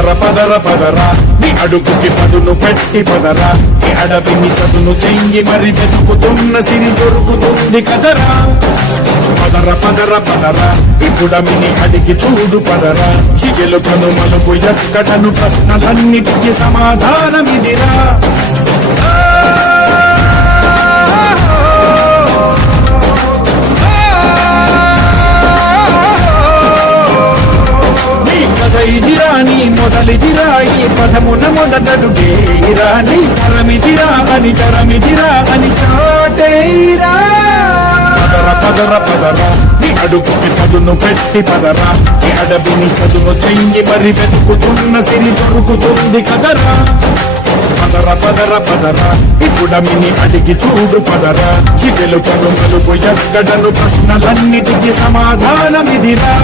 పదర పదరా నీ అడుగుకి పదును పెట్టి పదరా నీ అడవిని చదును చెయ్యి మరి వెతుకుతున్న సిరి దొరుకుతుంది కదరా పదర పదరా ఇప్పుడమిని అడిగి చూడు పదరా చిగెలుకను మలుపు ఎక్కడను ప్రశ్నలన్నిటికీ సమాధానమిదిరా ఇదిరా నీ మొదలిదిరా ఈ పదమున మొదటడుగేరా నీ తరమిదిరా అని చాటేరా పదర పదరా నీ అడుగుకి పదును పెట్టి పదరా నీ అడవిని చదువు చెయ్యి మరి వెతుకుతున్న సిరి దొరుకుతుంది కదరా పదర పదరా ఇప్పుడమిని అడిగి చూడు పదరా చిగెలు పను మలుపు ఎక్కడను ప్రశ్నలన్నిటికీ సమాధానమిదిరా